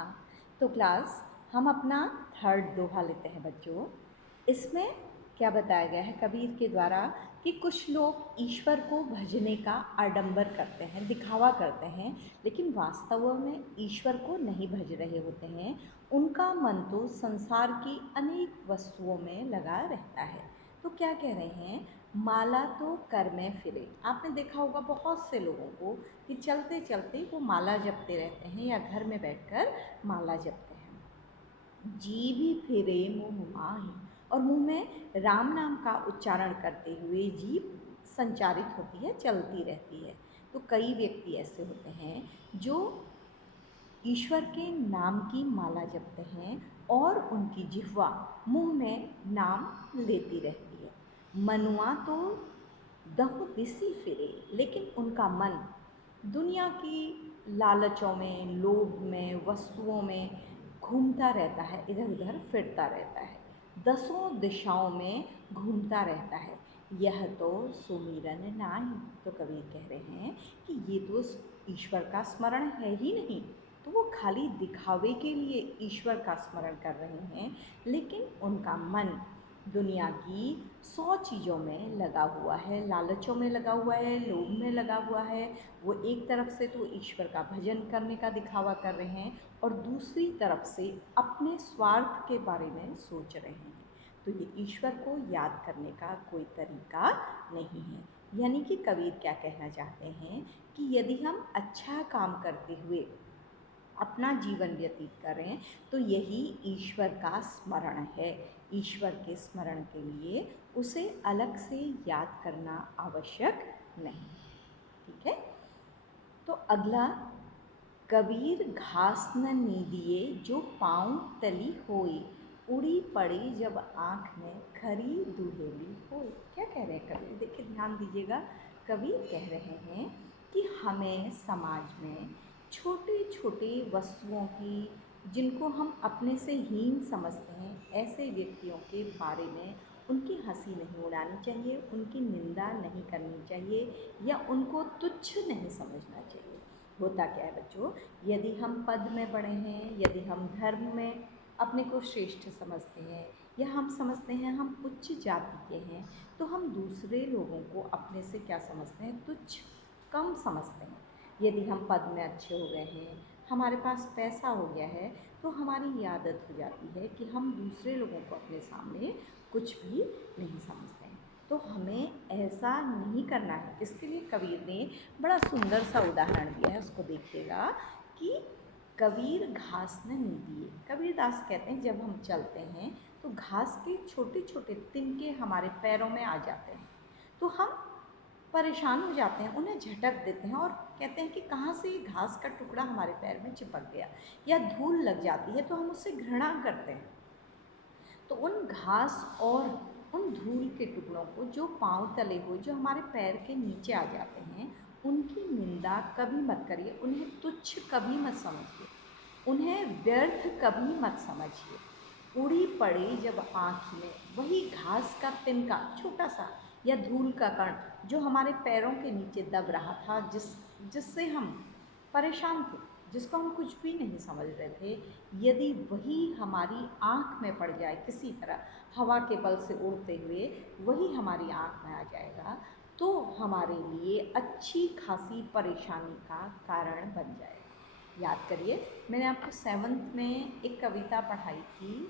हाँ, तो क्लास हम अपना थर्ड दोहा लेते हैं बच्चों। इसमें क्या बताया गया है कबीर के द्वारा कि कुछ लोग ईश्वर को भजने का आडंबर करते हैं, दिखावा करते हैं, लेकिन वास्तव में ईश्वर को नहीं भज रहे होते हैं। उनका मन तो संसार की अनेक वस्तुओं में लगा रहता है। तो क्या कह रहे हैं, माला तो कर में फिरे। आपने देखा होगा बहुत से लोगों को कि चलते चलते वो माला जपते रहते हैं या घर में बैठकर माला जपते हैं। जी भी फिरे मुँह माही, और मुंह में राम नाम का उच्चारण करते हुए जीभ संचारित होती है, चलती रहती है। तो कई व्यक्ति ऐसे होते हैं जो ईश्वर के नाम की माला जपते हैं और उनकी जिह्वा मुंह में नाम लेती रहती है। मनुआ तो दहु बिसी फिरे, लेकिन उनका मन दुनिया की लालचों में, लोभ में, वस्तुओं में घूमता रहता है, इधर उधर फिरता रहता है, दसों दिशाओं में घूमता रहता है। यह तो सुमिरन नाही। तो कबीर कह रहे हैं कि ये तो ईश्वर का स्मरण है ही नहीं। तो वो खाली दिखावे के लिए ईश्वर का स्मरण कर रहे हैं, लेकिन उनका मन दुनिया की 100 चीज़ों में लगा हुआ है, लालचों में लगा हुआ है, लोभ में लगा हुआ है। वो एक तरफ से तो ईश्वर का भजन करने का दिखावा कर रहे हैं और दूसरी तरफ से अपने स्वार्थ के बारे में सोच रहे हैं। तो ये ईश्वर को याद करने का कोई तरीका नहीं है। यानी कि कबीर क्या कहना चाहते हैं कि यदि हम अच्छा काम करते हुए अपना जीवन व्यतीत करें तो यही ईश्वर का स्मरण है। ईश्वर के स्मरण के लिए उसे अलग से याद करना आवश्यक नहीं। ठीक है, तो अगला, कबीर घास न नीदिए जो पाँव तली होए, उड़ी पड़े जब आँख में खरी दुहेली होए। क्या कह रहे हैं कबीर, देखिए ध्यान दीजिएगा। कबीर कह रहे हैं कि हमें समाज में छोटे छोटे वस्तुओं की, जिनको हम अपने से हीन समझते हैं, ऐसे व्यक्तियों के बारे में उनकी हंसी नहीं उड़ानी चाहिए, उनकी निंदा नहीं करनी चाहिए या उनको तुच्छ नहीं समझना चाहिए। होता क्या है बच्चों, यदि हम पद में बड़े हैं, यदि हम धर्म में अपने को श्रेष्ठ समझते हैं या हम समझते हैं हम उच्च जाति के हैं, तो हम दूसरे लोगों को अपने से क्या समझते हैं, तुच्छ, कम समझते हैं। यदि हम पद में अच्छे हो गए हैं, हमारे पास पैसा हो गया है, तो हमारी ये आदत हो जाती है कि हम दूसरे लोगों को अपने सामने कुछ भी नहीं समझते हैं। तो हमें ऐसा नहीं करना है। इसके लिए कबीर ने बड़ा सुंदर सा उदाहरण दिया है, उसको देखिएगा कि कबीर घास न नीदिए। कबीर दास कहते हैं जब हम चलते हैं तो घास के छोटे छोटे तिनके हमारे पैरों में आ जाते हैं, तो हम परेशान हो जाते हैं, उन्हें झटक देते हैं और कहते हैं कि कहाँ से ये घास का टुकड़ा हमारे पैर में चिपक गया, या धूल लग जाती है तो हम उससे घृणा करते हैं। तो उन घास और उन धूल के टुकड़ों को जो पाँव तले हुए, जो हमारे पैर के नीचे आ जाते हैं, उनकी निंदा कभी मत करिए, उन्हें तुच्छ कभी मत समझिए, उन्हें व्यर्थ कभी मत समझिए। उड़ी पड़े जब आँख में, वही घास का तिनका छोटा सा या धूल का कण जो हमारे पैरों के नीचे दब रहा था, जिससे हम परेशान थे, जिसको हम कुछ भी नहीं समझ रहे थे, यदि वही हमारी आँख में पड़ जाए किसी तरह, हवा के बल से उड़ते हुए वही हमारी आँख में आ जाएगा, तो हमारे लिए अच्छी खासी परेशानी का कारण बन जाएगा। याद करिए, मैंने आपको 7th में एक कविता पढ़ाई थी,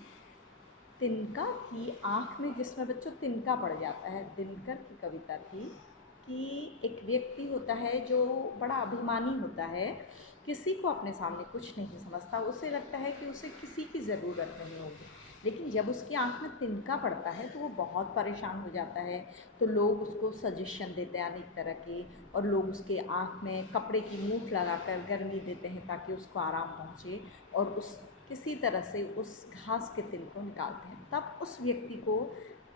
तिनका की आँख में, जिसमें बच्चों तिनका पड़ जाता है। दिनकर की कविता थी कि एक व्यक्ति होता है जो बड़ा अभिमानी होता है, किसी को अपने सामने कुछ नहीं समझता, उसे लगता है कि उसे किसी की ज़रूरत नहीं होगी, लेकिन जब उसकी आँख में तिनका पड़ता है तो वो बहुत परेशान हो जाता है। तो लोग उसको सजेशन देते हैं अनेक तरह के, और लोग उसके आँख में कपड़े की मूठ लगाकर गर्मी देते हैं ताकि उसको आराम पहुँचे, और उस किसी तरह से उस घास के तिल को निकालते हैं। तब उस व्यक्ति को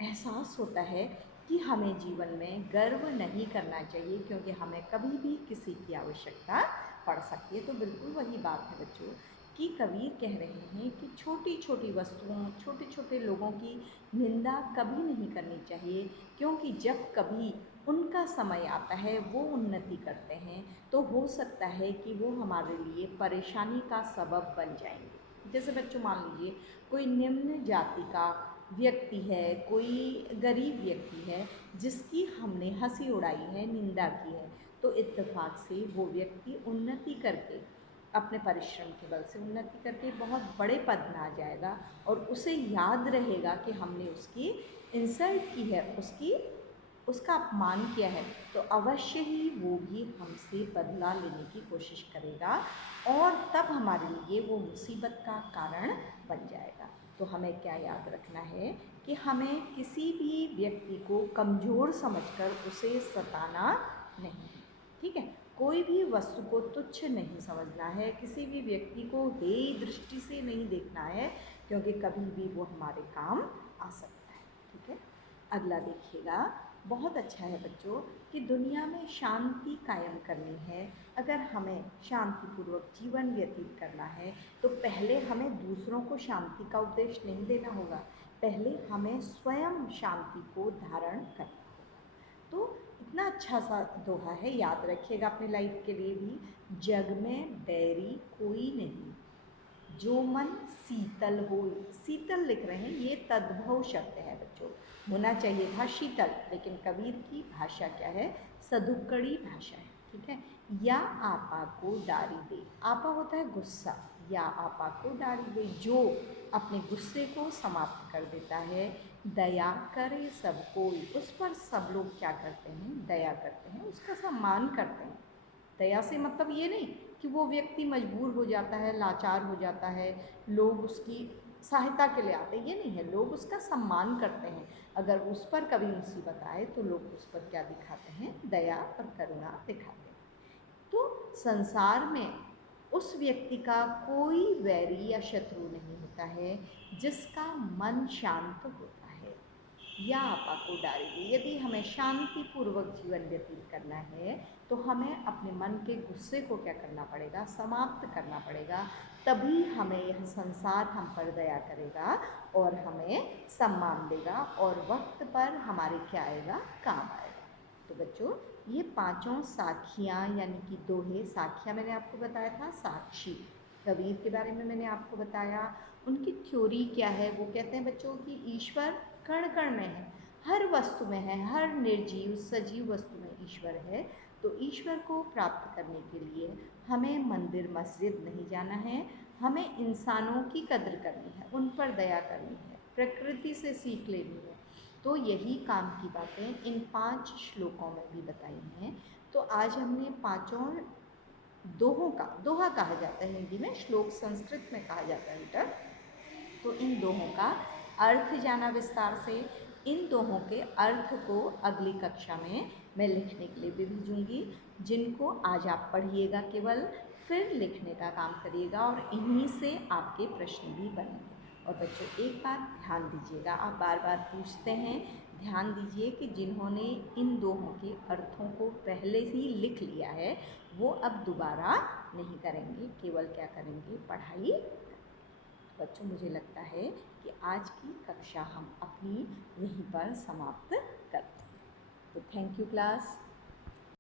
एहसास होता है कि हमें जीवन में गर्व नहीं करना चाहिए, क्योंकि हमें कभी भी किसी की आवश्यकता पड़ सकती है। तो बिल्कुल वही बात है बच्चों कि कबीर कह रहे हैं कि छोटी छोटी वस्तुओं, छोटे छोटे लोगों की निंदा कभी नहीं करनी चाहिए, क्योंकि जब कभी उनका समय आता है, वो उन्नति करते हैं, तो हो सकता है कि वो हमारे लिए परेशानी का सबब बन जाएंगे। जैसे बच्चों मान लीजिए कोई निम्न जाति का व्यक्ति है, कोई गरीब व्यक्ति है जिसकी हमने हंसी उड़ाई है, निंदा की है, तो इत्तेफाक से वो व्यक्ति उन्नति करके, अपने परिश्रम के बल से उन्नति करके बहुत बड़े पद में आ जाएगा और उसे याद रहेगा कि हमने उसकी इंसल्ट की है, उसका अपमान किया है, तो अवश्य ही वो भी हमसे बदला लेने की कोशिश करेगा और तब हमारे लिए वो मुसीबत का कारण बन जाएगा। तो हमें क्या याद रखना है कि हमें किसी भी व्यक्ति को कमज़ोर समझकर उसे सताना नहीं है, ठीक है। कोई भी वस्तु को तुच्छ नहीं समझना है, किसी भी व्यक्ति को हेय दृष्टि से नहीं देखना है, क्योंकि कभी भी वो हमारे काम आ सकता है, ठीक है। अगला देखिएगा, बहुत अच्छा है बच्चों कि दुनिया में शांति कायम करनी है। अगर हमें शांतिपूर्वक जीवन व्यतीत करना है तो पहले हमें दूसरों को शांति का उपदेश नहीं देना होगा, पहले हमें स्वयं शांति को धारण करना होगा। तो इतना अच्छा सा दोहा है, याद रखिएगा अपने लाइफ के लिए भी। जग में बैरी कोई नहीं, जो मन शीतल हो। शीतल लिख रहे हैं, ये तद्भव शब्द है बच्चों, होना चाहिए था शीतल, लेकिन कबीर की भाषा क्या है, सदुक्कड़ी भाषा है, ठीक है। या आपा को डारी दे, आपा होता है गुस्सा, या आपा को डारी दे, जो अपने गुस्से को समाप्त कर देता है। दया करे सब कोई, उस पर सब लोग क्या करते हैं, दया करते हैं, उसका सम्मान करते हैं। दया से मतलब ये नहीं कि वो व्यक्ति मजबूर हो जाता है, लाचार हो जाता है, लोग उसकी सहायता के लिए आते हैं, ये नहीं है, लोग उसका सम्मान करते हैं। अगर उस पर कभी मुसीबत आए तो लोग उस पर क्या दिखाते हैं, दया और करुणा दिखाते हैं। तो संसार में उस व्यक्ति का कोई वैरी या शत्रु नहीं होता है जिसका मन शांत होता है। या आपा को डारेगी, यदि हमें शांतिपूर्वक जीवन व्यतीत करना है तो हमें अपने मन के गुस्से को क्या करना पड़ेगा, समाप्त करना पड़ेगा। तभी हमें यह संसार हम पर दया करेगा और हमें सम्मान देगा और वक्त पर हमारे क्या आएगा, काम आएगा। तो बच्चों ये पांचों साखियाँ यानी कि दोहे, साखियाँ मैंने आपको बताया था, साक्षी कबीर के बारे में मैंने आपको बताया। उनकी थ्योरी क्या है, वो कहते हैं बच्चों कि ईश्वर कण कण में है, हर वस्तु में है, हर निर्जीव सजीव वस्तु में ईश्वर है। तो ईश्वर को प्राप्त करने के लिए हमें मंदिर मस्जिद नहीं जाना है, हमें इंसानों की कद्र करनी है, उन पर दया करनी है, प्रकृति से सीख लेनी है। तो यही काम की बातें इन 5 श्लोकों में भी बताई हैं। तो आज हमने पांचों दोहों का, दोहा कहा जाता है हिंदी में, श्लोक संस्कृत में कहा जाता है बेटा, तो इन दोहों का अर्थ जाना विस्तार से। इन दोहों के अर्थ को अगली कक्षा में मैं लिखने के लिए भी भेजूँगी, जिनको आज आप पढ़िएगा केवल, फिर लिखने का काम करिएगा और इन्हीं से आपके प्रश्न भी बनेंगे। और बच्चों एक बात ध्यान दीजिएगा, आप बार बार पूछते हैं, ध्यान दीजिए कि जिन्होंने इन दोहों के अर्थों को पहले ही लिख लिया है वो अब दोबारा नहीं करेंगे, केवल क्या करेंगे, पढ़ाई। बच्चों मुझे लगता है कि आज की कक्षा हम अपनी यहीं पर समाप्त करते हैं। तो थैंक यू क्लास।